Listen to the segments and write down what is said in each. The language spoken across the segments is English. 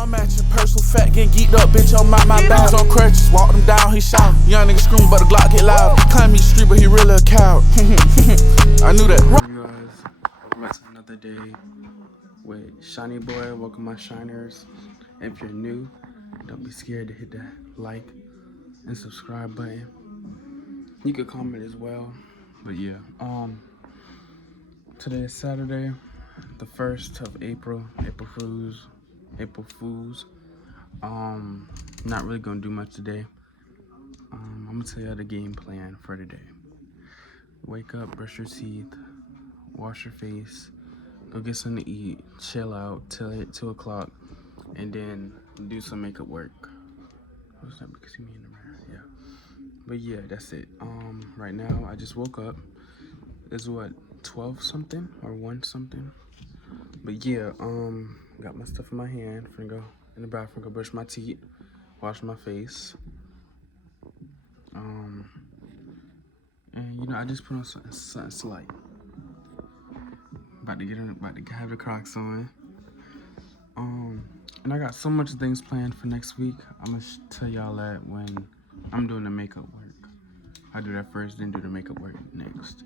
I'm matching personal fat, getting geeked up, bitch on my back. On crutches, walk him down, he shout. Young nigga scream, but the Glock get loud. He climb me the street, but he really a coward. I knew that. Hey guys, welcome back to another day with Shiny Boy. Welcome my shiners. If you're new, don't be scared to hit that like and subscribe button. You could comment as well. But yeah, today is Saturday, the 1st of April. April Fools. Not really gonna do much today. I'm gonna tell you the game plan for today. Wake up, brush your teeth, wash your face, go get something to eat, chill out till 2 o'clock, and then do some makeup work. What's that? Because see me in the mirror, yeah. But yeah, that's it. Right now I just woke up. It's what, 12 something or 1 something. But yeah, got my stuff in my hand. Finna go in the bathroom, go brush my teeth, wash my face. And you know, I just put on something slight. About to have the Crocs on. And I got so much things planned for next week. I'm gonna tell y'all that when I'm doing the makeup work. I do that first, then do the makeup work next.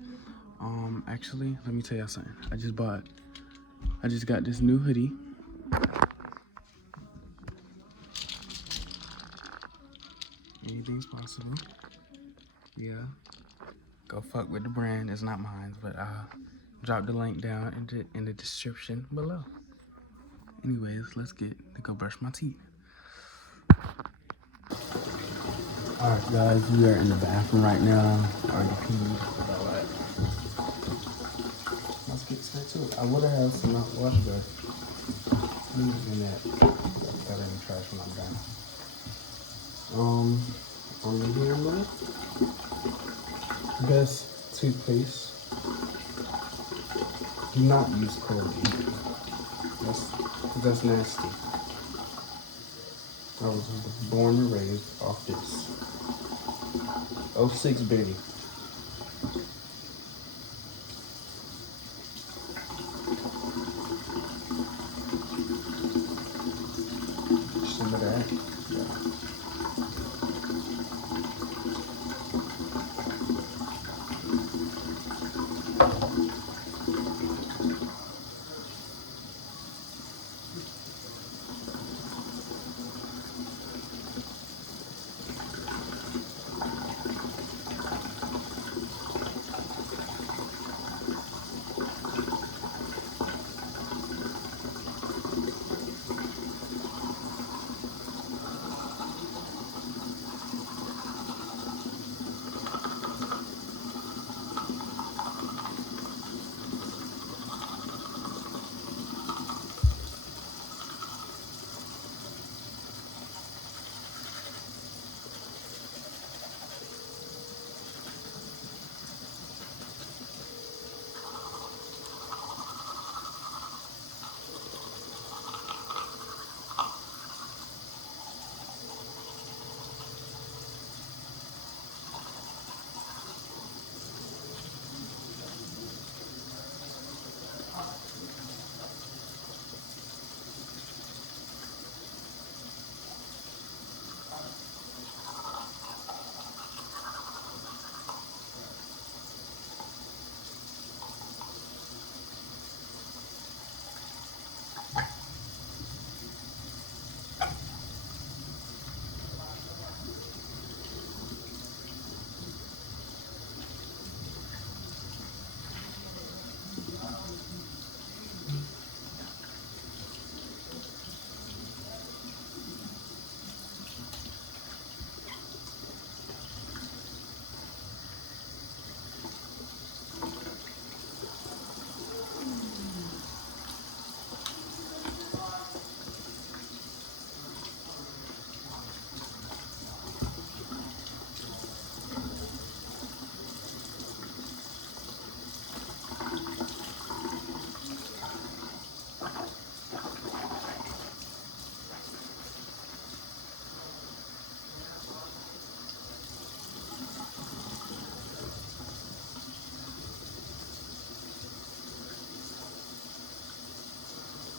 Actually, let me tell y'all something. I just got this new hoodie. Anything's possible. Yeah. Go fuck with the brand. It's not mine, but drop the link down in the description below. Anyways, let's get to go brush my teeth. Alright guys, we are in the bathroom right now. Already peed. Let's get straight to it. I would have had some mouthwash, but I'm using that. Got it in the trash when I'm done. On the hammer, best toothpaste. Do not use Colgate. That's nasty. I was born and raised off this. 06 baby. Some of that. Yeah.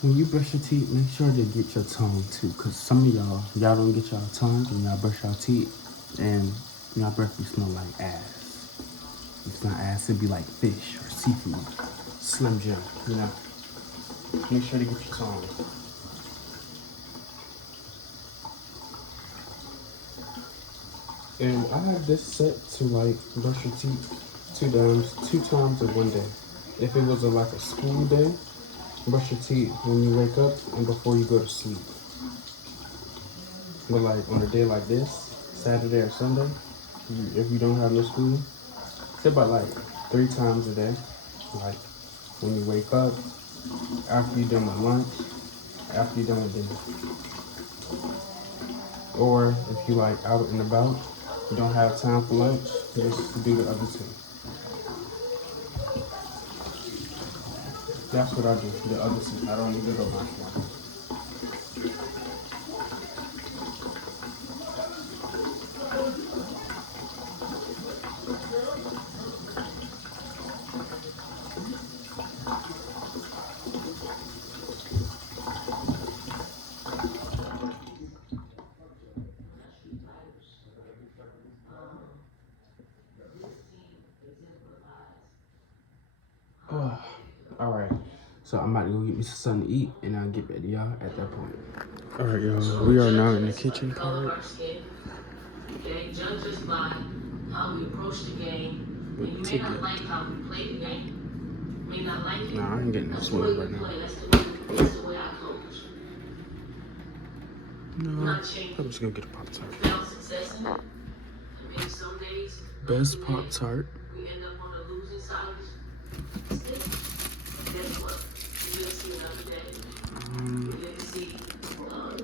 when you brush your teeth, make sure to get your tongue too, cause some of y'all don't get y'all tongue and y'all brush y'all teeth, and y'all breath be smell like ass. It's not ass, it'd be like fish or seafood. Slim Jim, you know. Make sure to get your tongue. And I have this set to like brush your teeth 2 times in one day. If it was like a school day, brush your teeth when you wake up and before you go to sleep. But like on a day like this, Saturday or Sunday, if you don't have no school, say about like 3 times a day. Like when you wake up, after you're done with lunch, after you're done with dinner. Or if you like out and about, you don't have time for lunch, just do the other 2. That's what I do, the other 2. I don't need to go back one. Alright, so I'm about to go get me some something to eat and I'll get back to y'all at that point. Alright, y'all, we are now in the kitchen part. Okay, judge us by how we approach the game. And you may not like how we play the game. You may not like it. Nah, I ain't getting no swing right now. That's the way I coach. No, I'm just gonna get a Pop-Tart. Found success in it. I mean, some days. Best Pop-Tart. We end up on the losing side of the stick. Guess what? We'll see another day. We're gonna see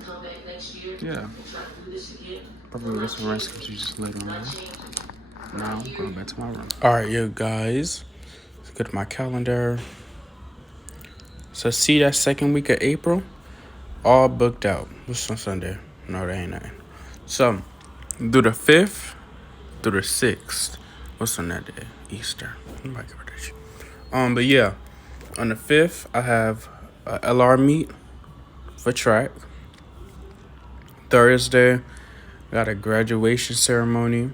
come back next year. Yeah. And try to do this again. Probably get some rice because you just later on. Now I'm going back to my room. Alright, yo guys. Let's go to my calendar. So see that second week of April? All booked out. What's on Sunday? No, that ain't nothing. So do the 5th through the 6th. What's on that day? Easter. But yeah. On the 5th, I have a LR meet for track. Thursday, got a graduation ceremony.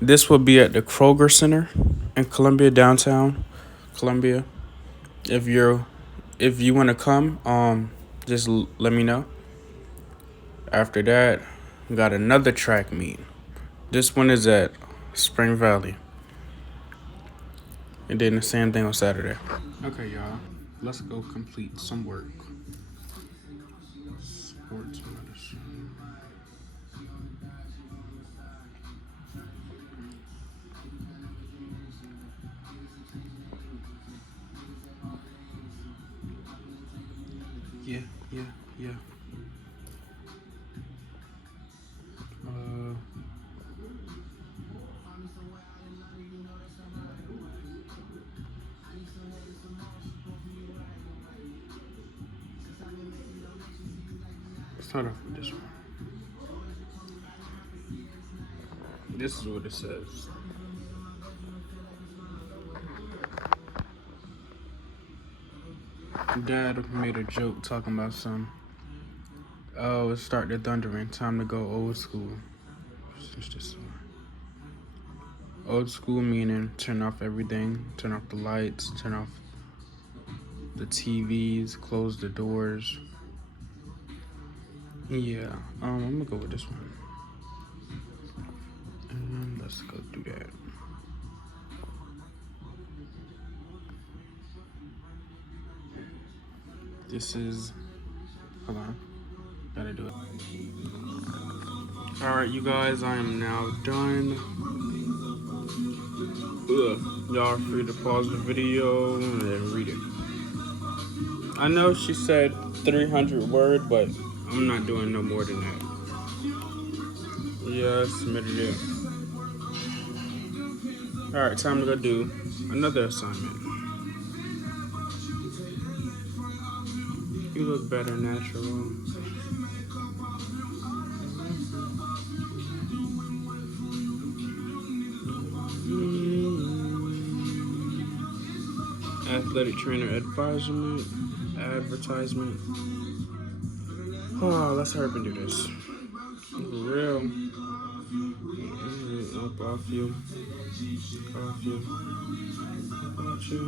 This will be at the Kroger Center in Columbia, downtown Columbia. If you want to come, just let me know. After that, got another track meet. This one is at Spring Valley. And then the same thing on Saturday. Okay, y'all. Let's go complete some work. Sports medicine. Yeah. Start off with this one. This is what it says. Dad made a joke talking about oh, it started thundering. Time to go old school. It's just old school meaning turn off everything, turn off the lights, turn off the TVs, close the doors. Yeah, I'm gonna go with this one. And let's go do that. This is, hold on, gotta do it. Alright, you guys, I am now done. Y'all are free to pause the video and read it. I know she said 300 word, but I'm not doing no more than that. Yeah, I submitted it. Alright, time to go do another assignment. You look better natural. Athletic trainer advisement. advertisement. Oh, let's hurry up and do this. For real. Up off you. Off you. Off you.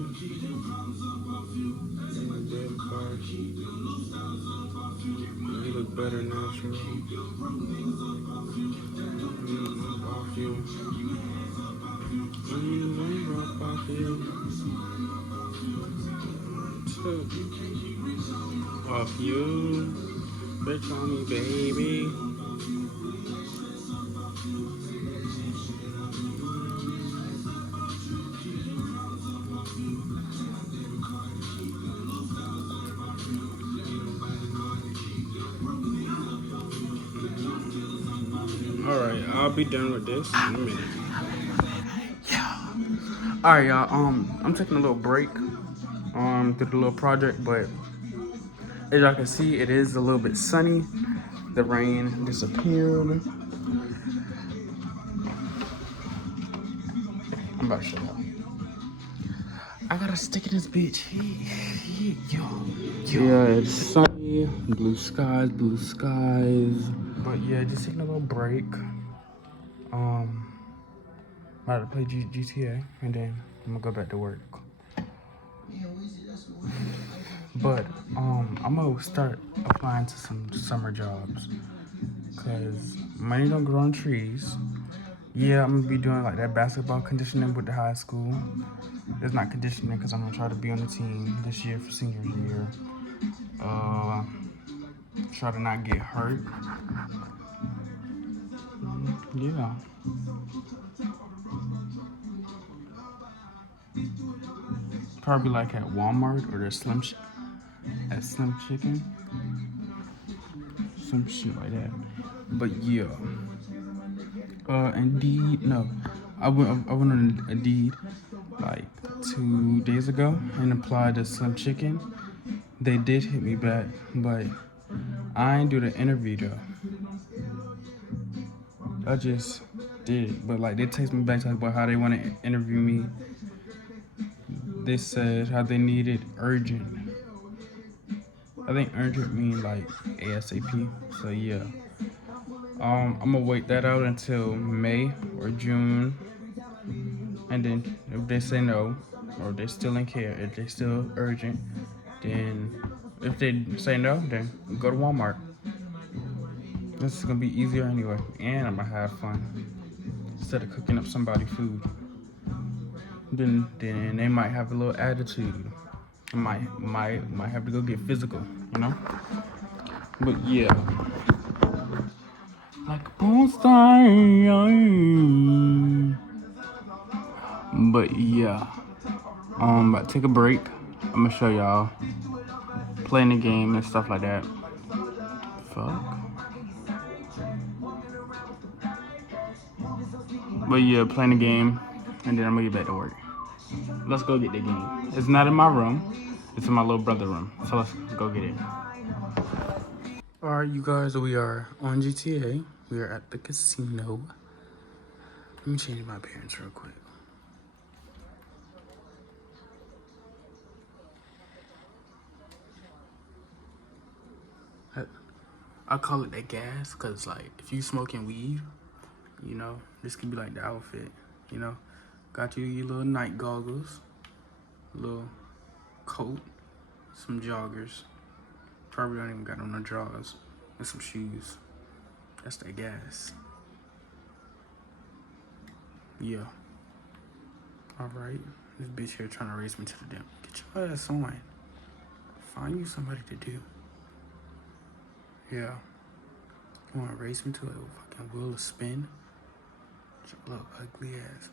Damn car. You look better natural. Off you. Up off you. Off you. Bitch on me, baby. Alright, I'll be done with this in a minute. Alright, y'all. I'm taking a little break. Did a little project, but as y'all can see, it is a little bit sunny. The rain disappeared. I'm about to show y'all. I got a stick in this bitch. Yeah, it's sunny, blue skies. But yeah, just taking a little break. About to play GTA, and then I'm gonna go back to work. But I'm gonna start applying to some summer jobs, cause money don't grow on trees. Yeah, I'm gonna be doing like that basketball conditioning with the high school. It's not conditioning because I'm gonna try to be on the team this year for senior year. Try to not get hurt. Yeah. Probably like at Walmart or at Slim Chicken. Some shit like that. But yeah. Indeed, no. I went on Indeed like 2 days ago and applied to Slim Chicken. They did hit me back, but I ain't do the interview though. I just did, but like they text me back talking about how they want to interview me. They said how they needed urgent. I think urgent mean like ASAP. So yeah. I'm gonna wait that out until May or June, and then if they say no, or they still in care, if they still urgent, then if they say no, then go to Walmart. This is gonna be easier anyway, and I'm gonna have fun instead of cooking up somebody's food. Then they might have a little attitude. I might have to go get physical, you know. But yeah. Like a porn star. But yeah. About to take a break. I'm gonna show y'all playing the game and stuff like that. Fuck. But yeah, playing the game, and then I'm gonna get back to work. Let's go get the game. It's not in my room. It's in my little brother's room. So let's go get it. Alright, you guys, we are on GTA. We are at the casino. Let me change my appearance real quick. I call it that gas because, like, if you smoking weed, you know, this could be like the outfit, you know. Got you your little night goggles, little coat, some joggers. Probably don't even got on no drawers, and some shoes. That's that gas. Yeah. Alright. This bitch here trying to race me to the damn. Get your ass on. Find you somebody to do. Yeah. You wanna race me to a fucking wheel of spin? Your little ugly ass.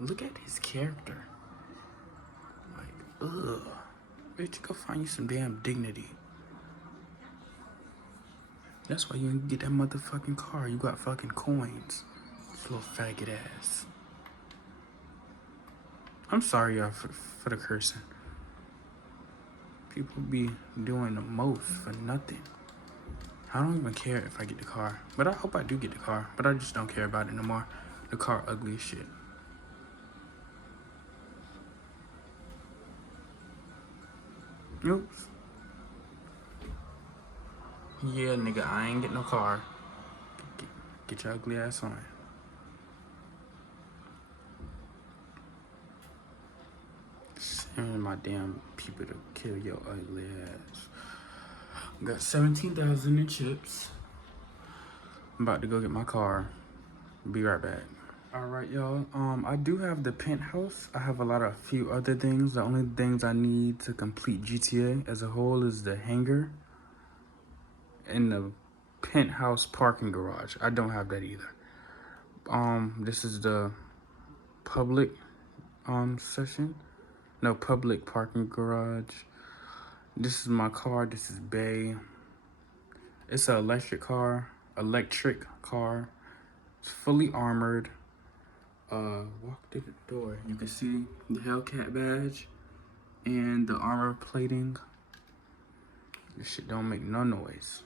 Look at his character. Like, ugh. Bitch, go find you some damn dignity. That's why you didn't get that motherfucking car. You got fucking coins. Little faggot ass. I'm sorry, y'all, for the cursing. People be doing the most for nothing. I don't even care if I get the car. But I hope I do get the car. But I just don't care about it no more. The car ugly as shit. Oops. Yeah, nigga, I ain't get no car. Get your ugly ass on. Send my damn people to kill your ugly ass. Got 17,000 in chips. I'm about to go get my car. Be right back. Alright, y'all. I do have the penthouse. I have a few other things. The only things I need to complete GTA as a whole is the hangar and the penthouse parking garage. I don't have that either. This is the public session. No, public parking garage. This is my car. This is Bay. It's an electric car. It's fully armored. Walk through the door. You can see the Hellcat badge and the armor plating. This shit don't make no noise.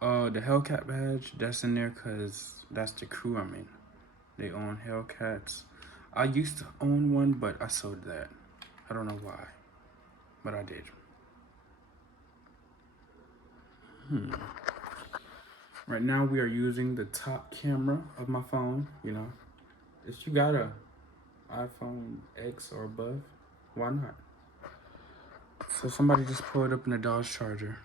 The Hellcat badge, that's in there because that's the crew I'm in. They own Hellcats. I used to own one, but I sold that. I don't know why, but I did. Right now we are using the top camera of my phone. You know, if you got a iPhone X or above, why not? So somebody just pulled up in a Dodge Charger.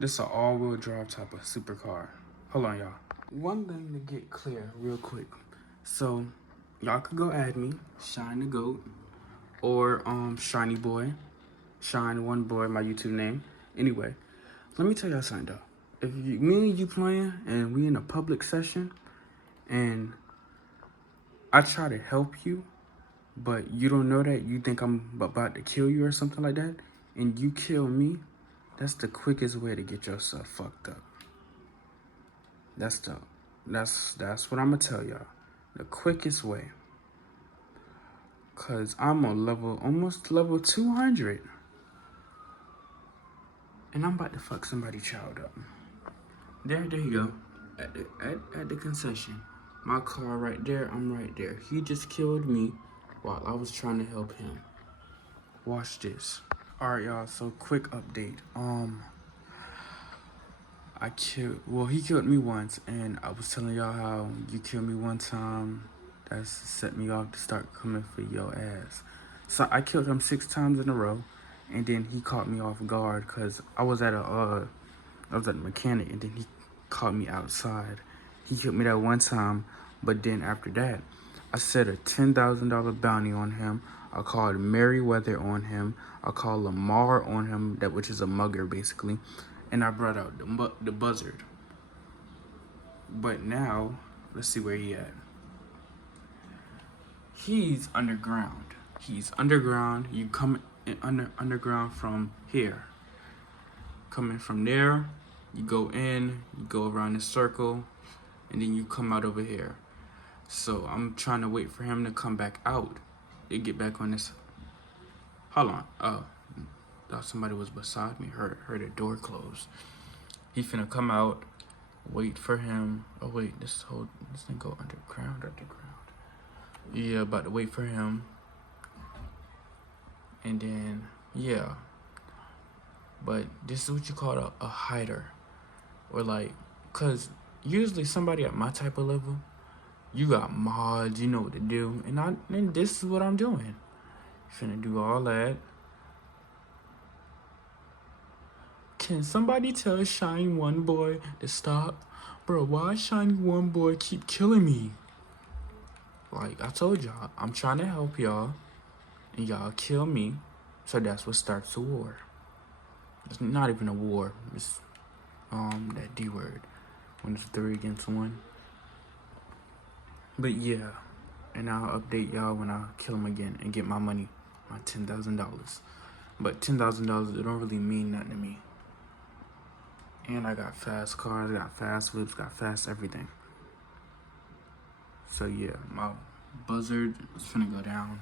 This is an all-wheel drive type of supercar. Hold on, y'all. One thing to get clear real quick. So y'all could go add me, Shine the Goat, or Shiny Boy. Shine One Boy, my YouTube name. Anyway, let me tell y'all something though. If me and you playing and we in a public session and I try to help you, but you don't know that, you think I'm about to kill you or something like that, and you kill me, that's the quickest way to get yourself fucked up. That's what I'm gonna tell y'all. The quickest way. Cause I'm on almost level 200. And I'm about to fuck somebody's child up. There you go. At the concession. My car right there, I'm right there. He just killed me while I was trying to help him. Watch this. Alright, y'all, so quick update. He killed me once, and I was telling y'all how you killed me one time. That set me off to start coming for your ass. So I killed him 6 times in a row, and then he caught me off guard because I was at a mechanic, and then he caught me outside. He killed me that one time, but then after that, I set a $10,000 bounty on him. I called Merryweather on him. I called Lamar on him, which is a mugger basically, and I brought out the buzzard. But now, let's see where he at. He's underground. He's underground. You come underground from here. Coming from there, you go in, you go around the circle, and then you come out over here. So I'm trying to wait for him to come back out. They get back on this. Hold on. Oh, thought somebody was beside me. Heard a door close. He finna come out. Wait for him. Oh wait, this thing go underground. Yeah, about to wait for him. And then yeah. But this is what you call a hider, or like, cause usually somebody at my type of level, you got mods, you know what to do, and this is what I'm doing. Finna do all that. Can somebody tell Shiny One Boy to stop? Bro, why Shiny One Boy keep killing me? Like I told y'all, I'm trying to help y'all, and y'all kill me, so that's what starts the war. It's not even a war. It's that D word when it's 3 against 1. But yeah, and I'll update y'all when I kill him again and get my money, my $10,000. But $10,000, it don't really mean nothing to me. And I got fast cars, got fast whips, got fast everything. So yeah, my buzzard is finna go down.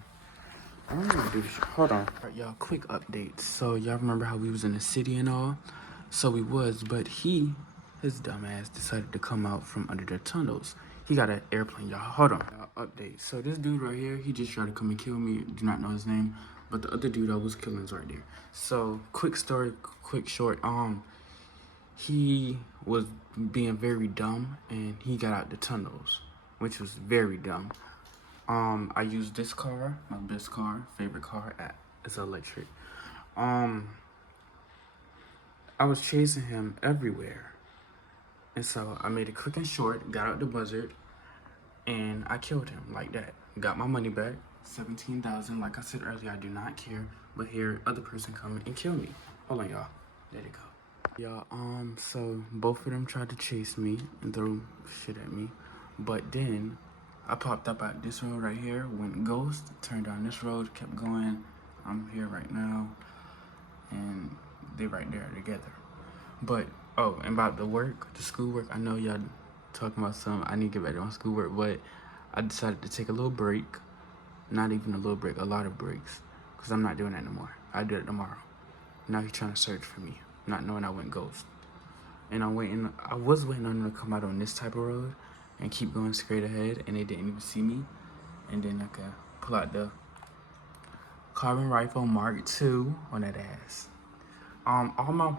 I don't know do this shit. Hold on. Alright, y'all, quick update. So y'all remember how we was in the city and all? So we was, but his dumb ass decided to come out from under the tunnels. He got an airplane, y'all. Hold on. Update. So this dude right here, he just tried to come and kill me. Do not know his name. But the other dude I was killing is right there. So, quick story, quick short. He was being very dumb, and he got out the tunnels, which was very dumb. I used this car, my best car, favorite car. It's electric. I was chasing him everywhere. And so I made it quick and short, got out the buzzard, and I killed him like that. Got my money back, 17,000. Like I said earlier, I do not care. But here, other person coming and kill me. Hold on, y'all. There they go. Y'all, so both of them tried to chase me and throw shit at me. But then I popped up at this road right here, went ghost, turned down this road, kept going. I'm here right now, and they right there together. But oh, and about the schoolwork, I know y'all talking about I need to get back to my schoolwork, but I decided to take a little break. Not even a little break, a lot of breaks, because I'm not doing that no more. I do it tomorrow. Now he's trying to search for me, not knowing I went ghost. And I was waiting on them to come out on this type of road and keep going straight ahead, and they didn't even see me. And then I could pull out the carbon rifle Mark II on that ass. All my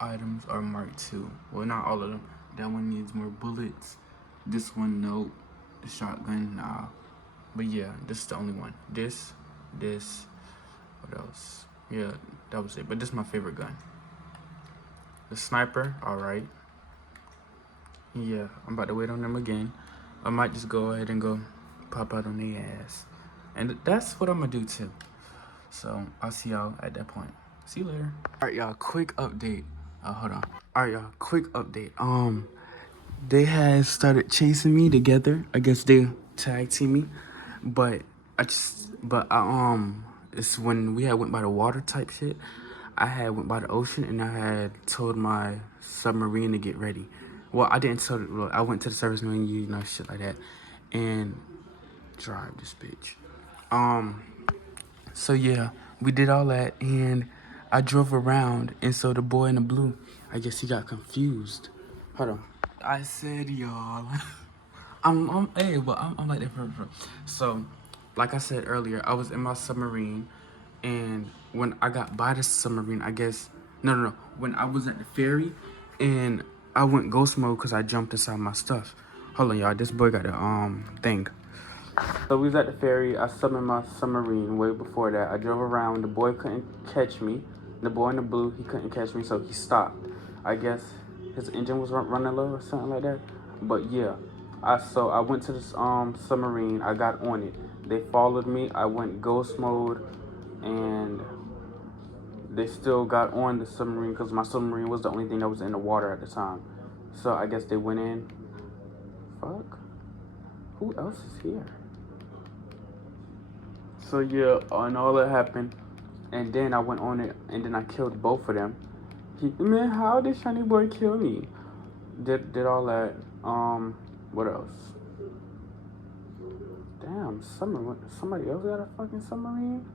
items are Mark II. Well, not all of them. That one needs more bullets. This one, nope. The shotgun, nah. But yeah, this is the only one. This, what else? Yeah, that was it. But this is my favorite gun. The sniper, alright. Yeah, I'm about to wait on them again. I might just go ahead and go pop out on their ass. And that's what I'm gonna do too. So, I'll see y'all at that point. See you later. Alright, y'all, quick update. Hold on. Alright, y'all, quick update. They had started chasing me together. I guess they tag team me. But it's when we had went by the water type shit. I had went by the ocean and I had told my submarine to get ready. Well, I didn't tell it. Well, I went to the service menu, you know, shit like that, and drive this bitch. So yeah, we did all that, and I drove around, and so the boy in the blue, I guess he got confused. Hold on. I said, y'all, I'm like that for. So, like I said earlier, I was in my submarine, and when I got by the submarine, I guess, no, when I was at the ferry, and I went ghost mode because I jumped inside my stuff. Hold on, y'all, this boy got a, thing. So we was at the ferry, I summoned my submarine way before that. I drove around, the boy couldn't catch me. The boy in the blue, he couldn't catch me, so he stopped. I guess his engine was running low or something like that. But yeah, so I went to this submarine, I got on it. They followed me, I went ghost mode, and they still got on the submarine because my submarine was the only thing that was in the water at the time. So I guess they went in. Fuck. Who else is here? So yeah, and all that happened. And then I went on it, and then I killed both of them. Man, how did Shiny Boy kill me? Did all that. What else? Damn, somebody else got a fucking submarine?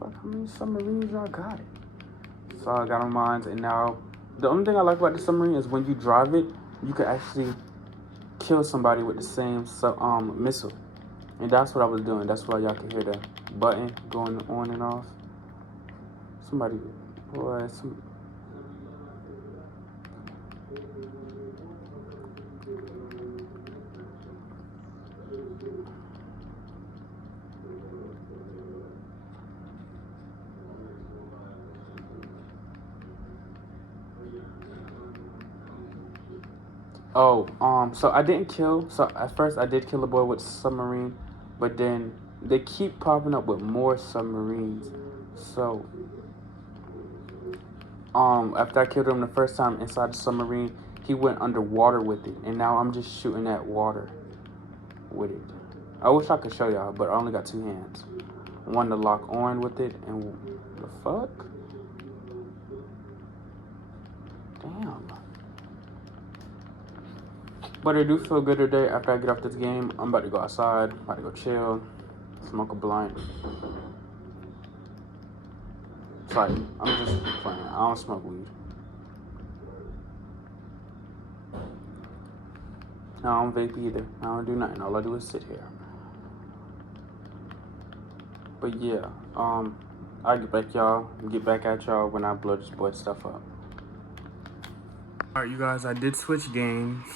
Fuck, how many submarines y'all got it? So I got on mine, and now the only thing I like about the submarine is when you drive it, you can actually kill somebody with the same missile. And that's what I was doing. That's why y'all can hear the button going on and off. Somebody, boy, so I didn't kill. So at first I did kill a boy with submarine, but then they keep popping up with more submarines. So after I killed him the first time inside the submarine, he went underwater with it, and now I'm just shooting at water with it. I wish I could show y'all, but I only got two hands. One to lock on with it, and the fuck? Damn. But I do feel good today after I get off this game. I'm about to go outside, about to go chill, smoke a blunt. Sorry, I'm just playing. I don't smoke weed. No, I don't vape either. I don't do nothing. All I do is sit here. But yeah, I'll get back at y'all when I blow this boy stuff up. Alright, you guys, I did switch games.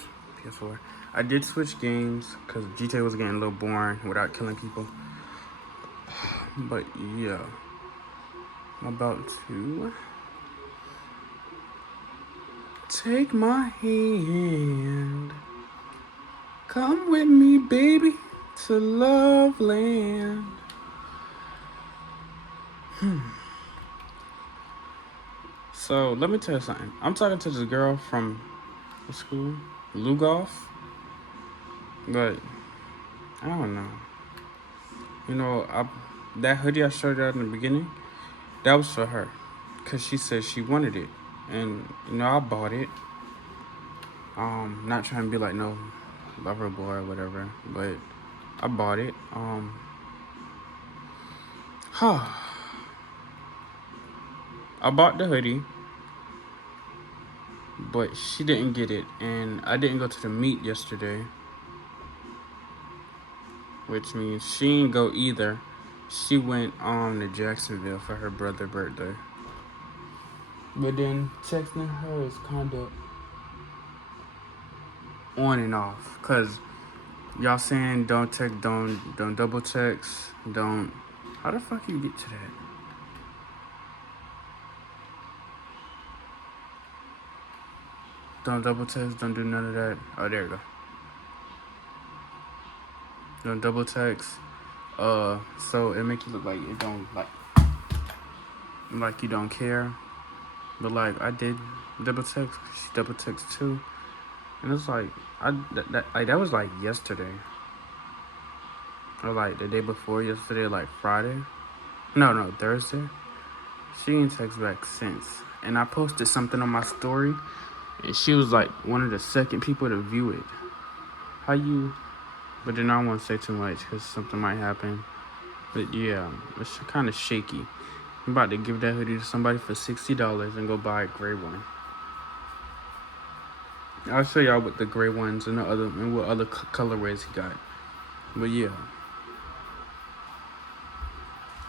PS4. I did switch games because GTA was getting a little boring without killing people. But yeah, I'm about to take my hand. Come with me, baby, to Love Land. So let me tell you something. I'm talking to this girl from the school, Lugoff, but I don't know. You know, that hoodie I showed you in the beginning, that was for her, cause she said she wanted it, and you know I bought it. Not trying to be like no lover boy or whatever, but I bought it. I bought the hoodie, but she didn't get it, and I didn't go to the meet yesterday, which means she didn't go either. She went to Jacksonville for her brother's birthday. But then texting her is kind of on and off, cause y'all saying don't text, don't double text, don't. How the fuck you get to that? Don't double text, don't do none of that. Oh, there you go. Don't double text. So it make you look like it don't like you don't care. But like I did double text, she double text too, and it's like that was like yesterday, or like the day before yesterday, like Friday. No, Thursday. She didn't text back since, and I posted something on my story, and she was like one of the second people to view it. How you? But then I don't want to say too much because something might happen. But yeah, it's kind of shaky. I'm about to give that hoodie to somebody for $60 and go buy a gray one. I'll show y'all what the gray ones and what other colorways he got. But yeah,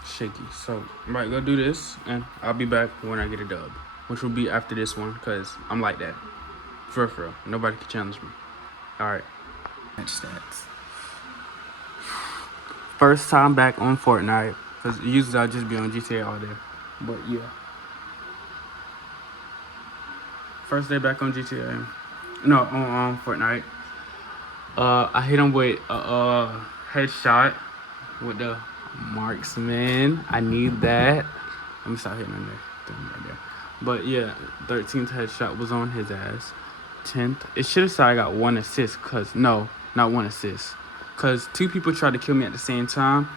shaky. So I'm about to go do this, and I'll be back when I get a dub, which will be after this one, because I'm like that. For real. Nobody can challenge me. Alright. Match stats. First time back on Fortnite, because usually I'll just be on GTA all day. But yeah. First day back on GTA. No, on Fortnite. I hit him with a headshot with the marksman. I need that. Let me stop hitting him there. Right there. But yeah, 13th headshot was on his ass. 10th. It should have said I got 1 assist, cause no, not 1 assist. Cause 2 people tried to kill me at the same time,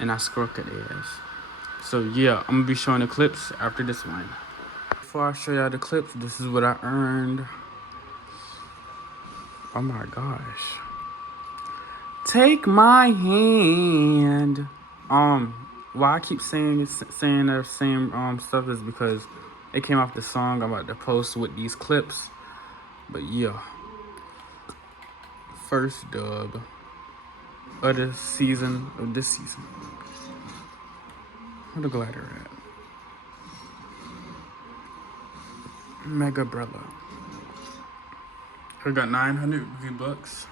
and I scruck at their ass. So yeah, I'm gonna be showing the clips after this one. Before I show y'all the clips, this is what I earned. Oh my gosh. Take my hand. Why I keep saying the same stuff is because it came off the song I'm about to post with these clips. But yeah. First dub of the season, of this season. Where the glider at? Mega Brella. I got 900 V-Bucks.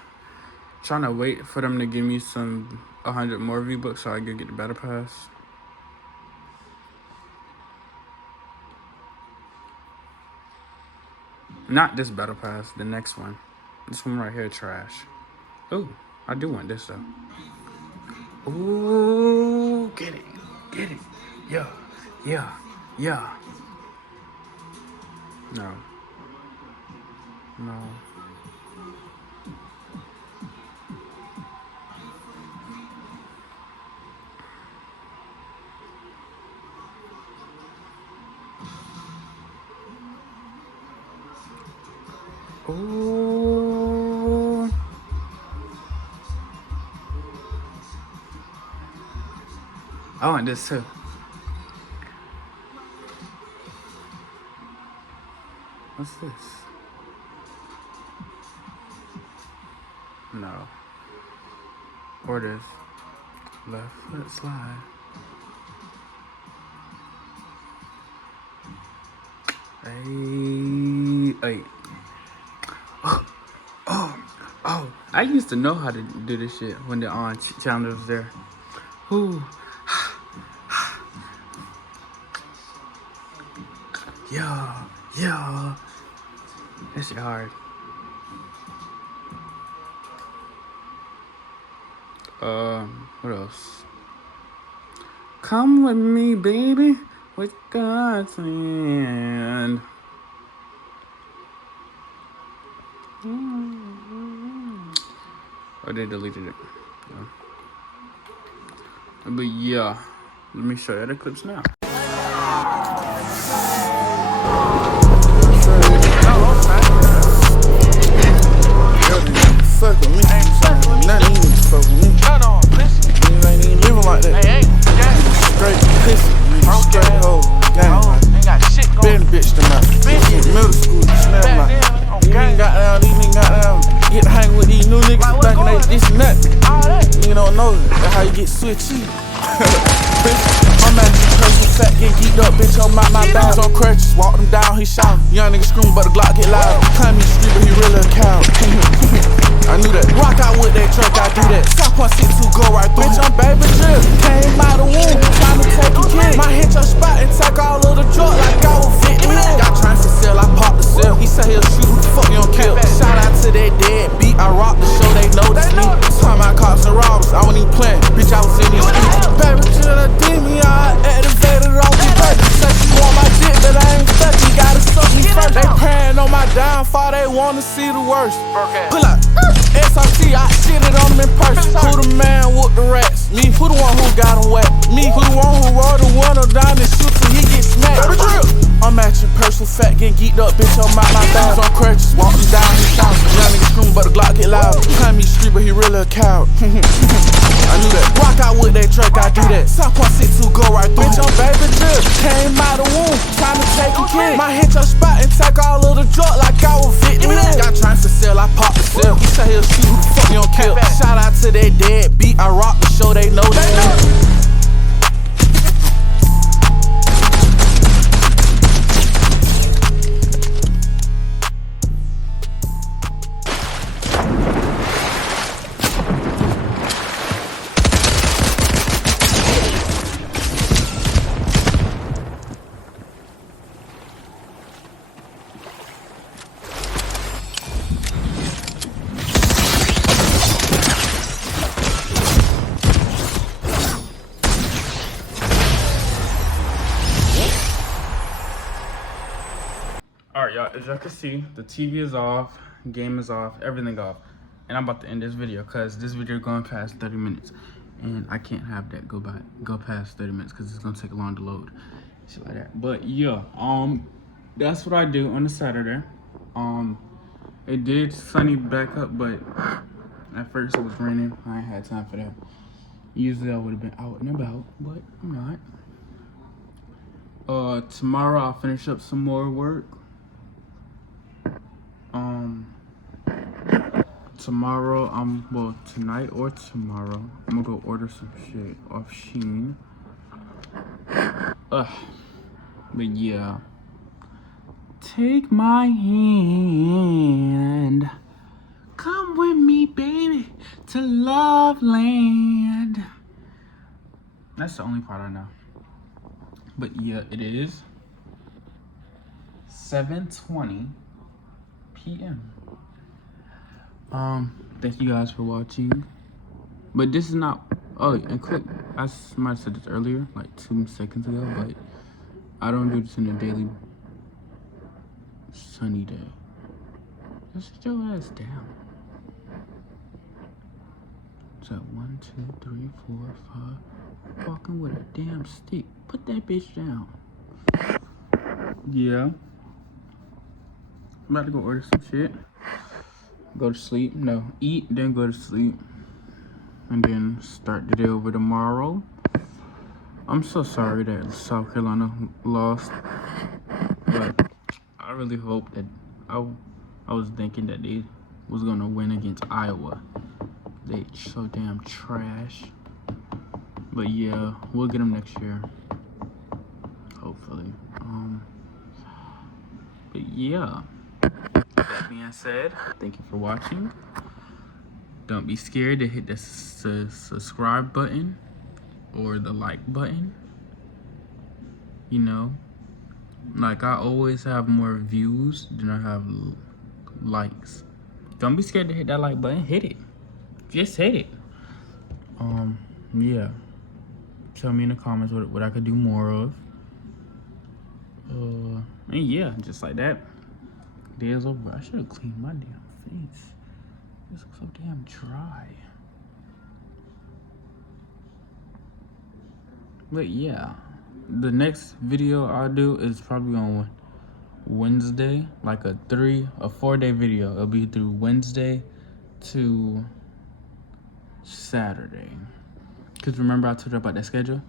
Trying to wait for them to give me 100 more V-Bucks so I can get the battle pass. Not this battle pass, the next one. This one right here, trash. Ooh, I do want this though. Ooh, get it. Yeah. No. Ooh. I want this too. What's this? No. Or this. Left foot slide. Hey. Oh. I used to know how to do this shit when the Chandler was there. Ooh. Yeah. That shit hard. What else? Come with me, baby, with God's hand. Oh, they deleted it. Yeah. But yeah, let me show you the clips now. Fuck with me. Nothing even fuck with me. You ain't even living like that. Straight pussy, straight hoe, gang. Been bitch tonight. Middle school, smell like. These niggas got down, get to hang with these new niggas thinking they this and that. Nigga don't know that's how you get switchy. I'm at the person fat, get geeked up, bitch, on my back. On crutches, walk them down, he shout. Young nigga scream, but the Glock get loud. Climb me the street, but he really a cow. I knew that. Rock out with that truck, I do that. Top 162, go right through. Bitch, I'm baby drip. Came out the womb, trying to take a kid. Might hit your spot and take all of the drug like I was 50. Got trying to sell, I popped the cell. He said he'll shoot, who the fuck you don't kill? Shout out to that dead beat, I rock the show, they notice me. Time I cops and robbers, I wasn't even playing. Bitch, I was in these streets. Baby drip, I did me, I activated all the papers. Say she want my dick, but I ain't fucking, gotta suck me first. They praying on my downfall, they wanna see the worst. Pull up. SRT, I shit it on them in person. Who the man with the rats? Me. Who the one who got him wet? Me. Who the one who rolled the window down and shoot till he get smacked? I'm at your personal fat, getting geeked up, bitch, on my back. On crutches, walk them down his house. Young nigga scream, but the Glock get loud. Climb me the street, but he really a cow. I knew that. Rock out with that truck, I do that. Top 162, go right through. Bitch, I'm baby drip. Came out the womb, trying to take a kid. Might hit your spot and take all of the drug like I was 50. Got trying to sell, I popped the cell. He said he'll shoot, who the fuck you don't kill? Shout out to that dead beat, I rock the show, they know that. Alright, y'all, as y'all can see, the TV is off, game is off, everything off. And I'm about to end this video because this video going past 30 minutes. And I can't have that go past 30 minutes because it's gonna take long to load. Shit like that. But yeah, that's what I do on a Saturday. It did sunny back up, but at first it was raining. I ain't had time for that. Usually I would have been out and about, but I'm not. Tomorrow I'll finish up some more work. Tomorrow, well, tonight or tomorrow, I'm gonna go order some shit off Shein. But yeah. Take my hand. Come with me, baby, to Love Land. That's the only part I know. But yeah, it is 7:20 p.m. Thank you guys for watching. But this is not, oh, and quick, I might have said this earlier, like 2 seconds ago, but I don't do this in a daily sunny day. Just sit your ass down. So 1, 2, 3, 4, 5. Walking with a damn stick. Put that bitch down. Yeah. I'm about to go order some shit. Go to sleep. No, eat, then go to sleep. And then start the day over tomorrow. I'm so sorry that South Carolina lost. But I really hope that I was thinking that they was gonna win against Iowa. They so damn trash. But yeah, we'll get them next year. Hopefully. But yeah. That being said, thank you for watching. Don't be scared to hit the subscribe button or the like button. You know, like I always have more views than I have likes. Don't be scared to hit that like button. Hit it. Just hit it. Yeah. Tell me in the comments what I could do more of. And yeah, just like that. Day is over. I should have cleaned my damn face. This looks so damn dry. But yeah, the next video I'll do is probably on Wednesday, like a 4-day video. It'll be through Wednesday to Saturday. Cause remember I told you about that schedule?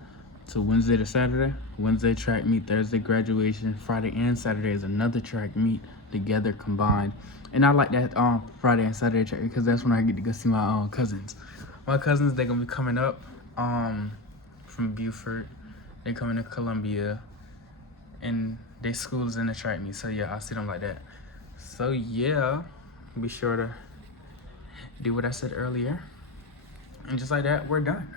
So Wednesday to Saturday, Wednesday track meet, Thursday graduation, Friday and Saturday is another track meet together combined. And I like that Friday and Saturday track because that's when I get to go see my cousins. My cousins, they're gonna be coming up from Beaufort. They're coming to Columbia, and their school is in the track meet. So yeah, I'll see them like that. So yeah, be sure to do what I said earlier. And just like that, we're done.